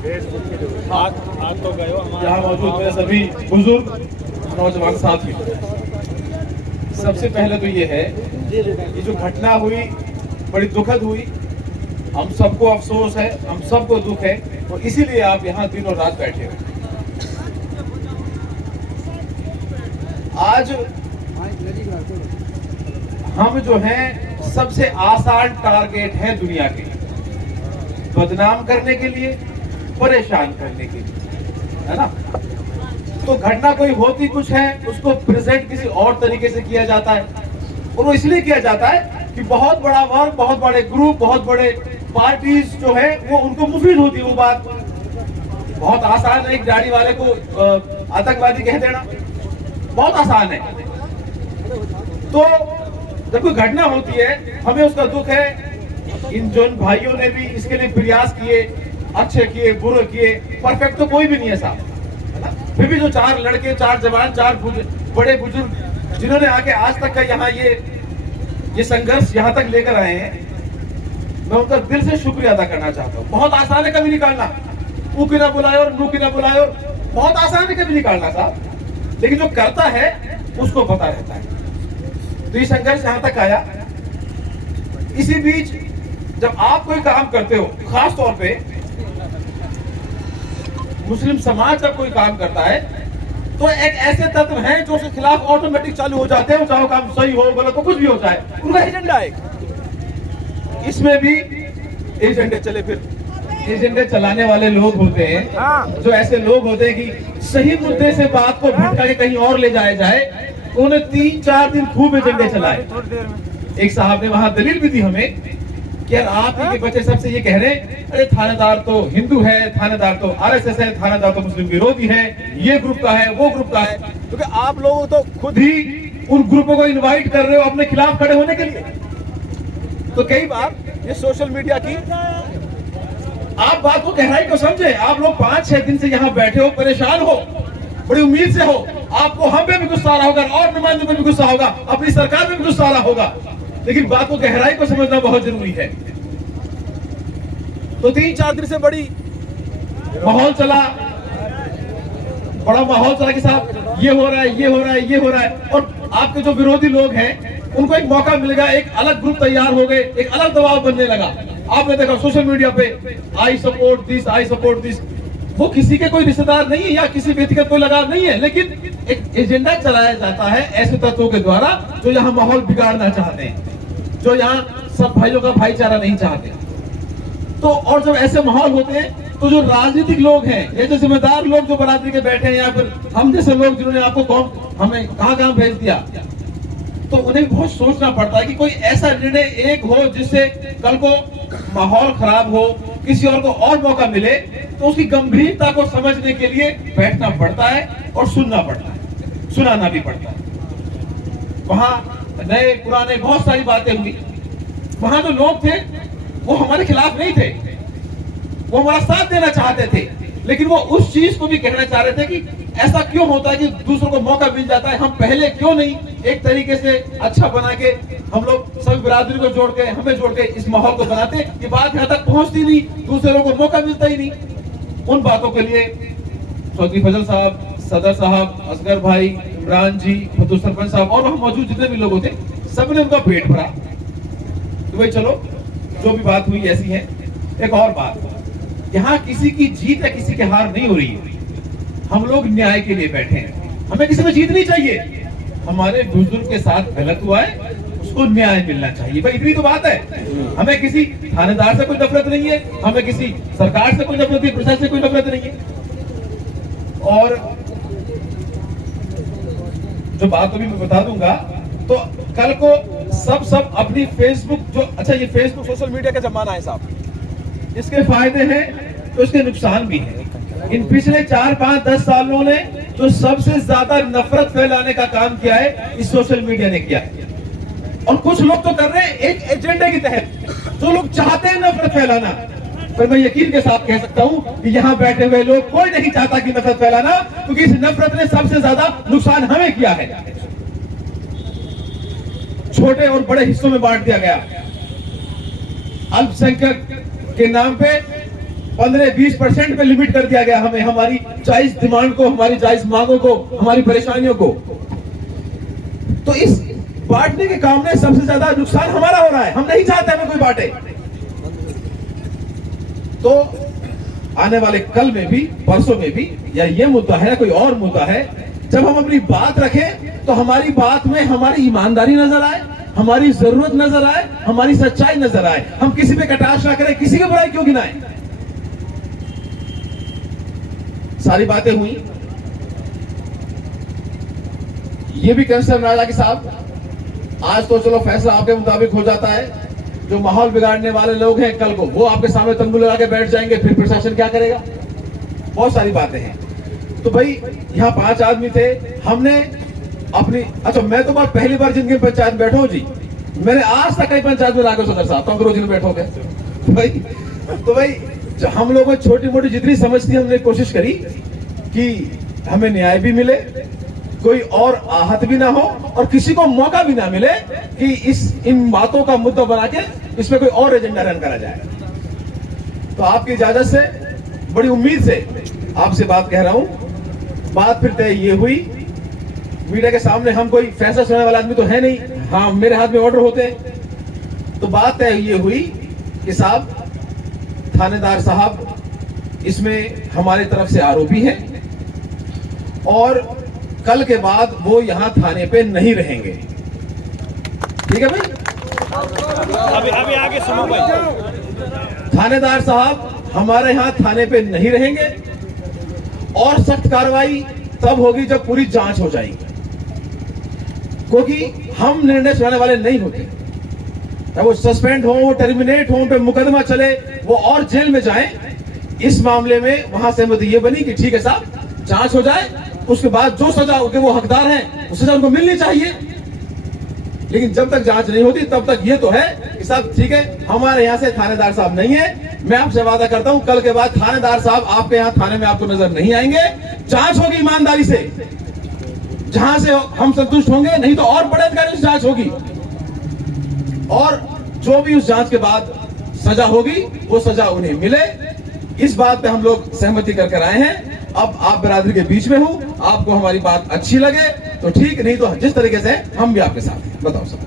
आज तो गए हो यहाँ मौजूद मेरे सभी बुजुर्ग नौजवान साथी, सबसे पहले तो ये है कि जो घटना हुई बड़ी दुखद हुई, हम सबको अफसोस है, हम सबको दुख है और इसीलिए आप यहाँ दिन और रात बैठे हो। आज हम जो हैं सबसे आसान टारगेट है दुनिया के, बदनाम करने के लिए, परेशान करने के लिए, है ना। तो घटना कोई होती कुछ है, उसको प्रेजेंट किसी और तरीके से किया जाता है और वो इसलिए किया जाता है कि बहुत बड़ा वर्ग, बहुत बड़े ग्रुप, बहुत बड़े पार्टीज जो है वो उनको मुफीद होती है वो बात। बहुत आसान है एक गाड़ी वाले को आतंकवादी कह देना, बहुत आसान है। तो जब कोई घटना होती है हमें उसका दुख है। इन जो भाइयों ने भी इसके लिए प्रयास किए, अच्छे किए, बुरे किए, परफेक्ट तो कोई भी नहीं है साहब, है ना। फिर भी जो 4 लड़के, 4 जवान, 4 बड़े बुजुर्ग जिन्होंने आके आज तक का यहाँ ये संघर्ष यहाँ तक लेकर आए हैं, मैं उनका दिल से शुक्रिया अदा करना चाहता हूँ। बहुत आसान है कभी निकालना, ऊ की ना बुलाए और नू की ना बुलाए, और बहुत आसान है कभी निकालना साहब, लेकिन जो करता है उसको पता रहता है। तो ये संघर्ष यहाँ तक आया। इसी बीच जब आप कोई काम करते हो, खास तौर पे मुस्लिम समाज जब कोई काम करता है तो एक ऐसे तत्व हैं जो उसके खिलाफ ऑटोमेटिक चालू हो जाते हैं, चाहे काम सही हो गलत हो कुछ भी हो जाए, उनका एजेंडा है। इसमें भी एजेंडे चले, फिर एजेंडे चलाने वाले लोग होते हैं जो ऐसे लोग होते हैं कि सही मुद्दे से बात को भटका के कहीं और ले जाया जाए। उन्होंने 3-4 दिन खूब एजेंडे चलाए। एक साहब ने वहां दलील भी दी हमें कि यार आप के बच्चे सबसे ये कह रहे हैं, अरे थानेदार तो हिंदू है, थानेदार तो आरएसएस है, थानेदार तो मुस्लिम विरोधी है, ये ग्रुप का है, वो ग्रुप का है, क्योंकि तो आप लोग तो खुद ही उन ग्रुपों को इनवाइट कर रहे हो अपने खिलाफ खड़े होने के लिए। तो कई बार ये सोशल मीडिया की आप बात को गहराई को समझे। आप लोग 5-6 दिन से यहाँ बैठे हो, परेशान हो, बड़ी उम्मीद से हो, आपको हम पे भी गुस्सा आ रहा होगा और नुमाइंदों पे भी गुस्सा होगा, अपनी सरकार पे भी गुस्सा आ रहा होगा, लेकिन बात को गहराई को समझना बहुत जरूरी है। तो 3-4 दिन से बड़ी माहौल चला, बड़ा माहौल चला कि साहब ये हो रहा है, ये हो रहा है, ये हो रहा है, और आपके जो विरोधी लोग हैं उनको एक मौका मिल गया, एक अलग ग्रुप तैयार हो गए, एक अलग दबाव बनने लगा। आपने देखा सोशल मीडिया पे I support this, I support this. वो किसी के कोई रिश्तेदार नहीं है या किसी व्यक्तिगत कोई लगाव नहीं है, लेकिन एक एजेंडा चलाया जाता है ऐसे तत्वों के द्वारा जो यहाँ माहौल बिगाड़ना चाहते हैं, जो यहाँ सब भाइयों का भाईचारा नहीं चाहते। तो और जब ऐसे माहौल होते हैं तो जो राजनीतिक लोग हैं या जो जिम्मेदार लोग जो बरादरी के बैठे हैं या फिर हम जैसे लोग जिन्होंने आपको कौन हमें कहाँ भेज दिया, तो उन्हें बहुत सोचना पड़ता है कि कोई ऐसा निर्णय एक हो जिससे कल को माहौल खराब हो, किसी और को और मौका मिले, तो उसकी गंभीरता को समझने के लिए बैठना पड़ता है और सुनना पड़ता है, सुनाना भी पड़ता है। वहां नए पुराने बहुत सारी बातें हुई। वहां जो लोग थे वो हमारे खिलाफ नहीं थे, वो हमारा साथ देना चाहते थे, लेकिन वो उस चीज को भी कहना चाह रहे थे कि ऐसा क्यों होता है कि दूसरों को मौका मिल जाता है, हम पहले क्यों नहीं एक तरीके से अच्छा बना के हम लोग सभी बिरादरी को जोड़ के, हमें जोड़ के इस माहौल को बनाते। ये बात यहाँ तक पहुंचती नहीं, दूसरों को मौका मिलता ही नहीं। उन बातों के लिए चौधरी फजल साहब, सदर साहब, असगर भाई, इमरान जी, फतुह सरपंच साहब और वहां मौजूद जितने भी लोग थे, सबने उनका पेट भरा। तो भाई चलो जो भी बात हुई ऐसी है। एक और बात, यहाँ किसी की जीत या किसी की हार नहीं हो रही है, हम लोग न्याय के लिए बैठे हैं, हमें किसी में जीत नहीं चाहिए। हमारे बुजुर्ग के साथ गलत हुआ है, उसको न्याय मिलना चाहिए, भाई इतनी तो बात है। हमें किसी थानेदार से कोई नफरत नहीं है, हमें किसी सरकार से कोई नफरत नहीं, प्रशासन से कोई नफरत नहीं है। और जो बात अभी मैं बता दूंगा, तो कल को सब अपनी फेसबुक जो, अच्छा ये फेसबुक सोशल मीडिया का जमाना है साहब, इसके फायदे हैं तो इसके नुकसान भी हैं। इन पिछले 4-5-10 सालों ने जो सबसे ज्यादा नफरत फैलाने का काम किया है इस सोशल मीडिया ने किया है, और कुछ लोग तो कर रहे हैं एक एजेंडे के तहत, जो लोग चाहते हैं नफरत फैलाना। पर मैं यकीन के साथ कह सकता हूं कि यहाँ बैठे हुए लोग कोई नहीं चाहता कि नफरत फैलाना, क्योंकि इस नफरत ने सबसे ज्यादा नुकसान हमें किया है। छोटे और बड़े हिस्सों में बांट दिया गया, अल्पसंख्यक के नाम पे 15-20% पे लिमिट कर दिया गया हमें, हमारी जायज डिमांड को, हमारी जायज मांगों को, हमारी परेशानियों को। तो इस बांटने के काम में सबसे ज्यादा नुकसान हमारा हो रहा है। हम नहीं चाहते हमें कोई बांटे। तो आने वाले कल में भी, परसों में भी, या ये मुद्दा है कोई और मुद्दा है, जब हम अपनी बात रखें तो हमारी बात में हमारी ईमानदारी नजर आए, हमारी जरूरत नजर आए, हमारी सच्चाई नजर आए। हम किसी पे कटाक्ष ना करें, किसी की बुराई क्यों गिनाएं। सारी बातें हुई। ये भी कंसर्न रहा कि साहब आज तो चलो फैसला आपके मुताबिक हो जाता है, जो माहौल बिगाड़ने वाले लोग हैं कल को वो आपके सामने तंबू लगा के बैठ जाएंगे, फिर प्रशासन क्या करेगा। बहुत सारी बातें हैं। तो भाई यहाँ 5 आदमी थे, हमने अपनी, अच्छा मैं तो बात पहली बार जिनकी पंचायत बैठा हूं जी, मैंने आज तक कई पंचायत में राघव सदर साहब कांग्रेस में बैठोगे। तो भाई हम लोगों ने छोटी मोटी जितनी समझ थी हमने कोशिश करी कि हमें न्याय भी मिले, कोई और आहत भी ना हो, और किसी को मौका भी ना मिले कि इन बातों का मुद्दा बना के इसमें कोई और एजेंडा रन करा जाए। तो आपकी इजाजत से, बड़ी उम्मीद से आपसे बात कह रहा हूं। बात फिर तय ये हुई, मीडिया के सामने हम कोई फैसला सुनाने वाला आदमी तो है नहीं, हाँ मेरे हाथ में ऑर्डर होते हैं। तो बात तय ये हुई कि साहब, थानेदार साहब इसमें हमारी तरफ से आरोपी हैं और कल के बाद वो यहां थाने पे नहीं रहेंगे। ठीक है भाई, अभी आगे सुनो भाई। थानेदार साहब हमारे यहां थाने पे नहीं रहेंगे और सख्त कार्रवाई तब होगी जब पूरी जांच हो जाएगी, क्योंकि हम निर्णय सुनाने वाले नहीं होते। वो सस्पेंड हो, वो टर्मिनेट हो, उन पे मुकदमा चले, वो और जेल में जाएं, इस मामले में वहां सहमति ये बनी कि ठीक है साहब जांच हो जाए, उसके बाद जो सजा के वो हकदार हैं उस सजा उनको मिलनी चाहिए। लेकिन जब तक जांच नहीं होती तब तक ये तो है कि साहब ठीक है हमारे यहाँ से थानेदार साहब नहीं है। मैं आपसे वादा करता हूं कल के बाद थानेदार साहब आपके यहाँ थाने में आपको नजर नहीं आएंगे। जांच होगी ईमानदारी से, जहां से हम संतुष्ट होंगे, नहीं तो और बड़े अधिकारी से जांच होगी और जो भी उस जांच के बाद सजा होगी वो सजा उन्हें मिले। इस बात पे हम लोग सहमति कर आए हैं। अब आप बिरादरी के बीच में हूं, आपको हमारी बात अच्छी लगे तो ठीक, नहीं तो जिस तरीके से हम भी आपके साथ हैं। बताओ सर।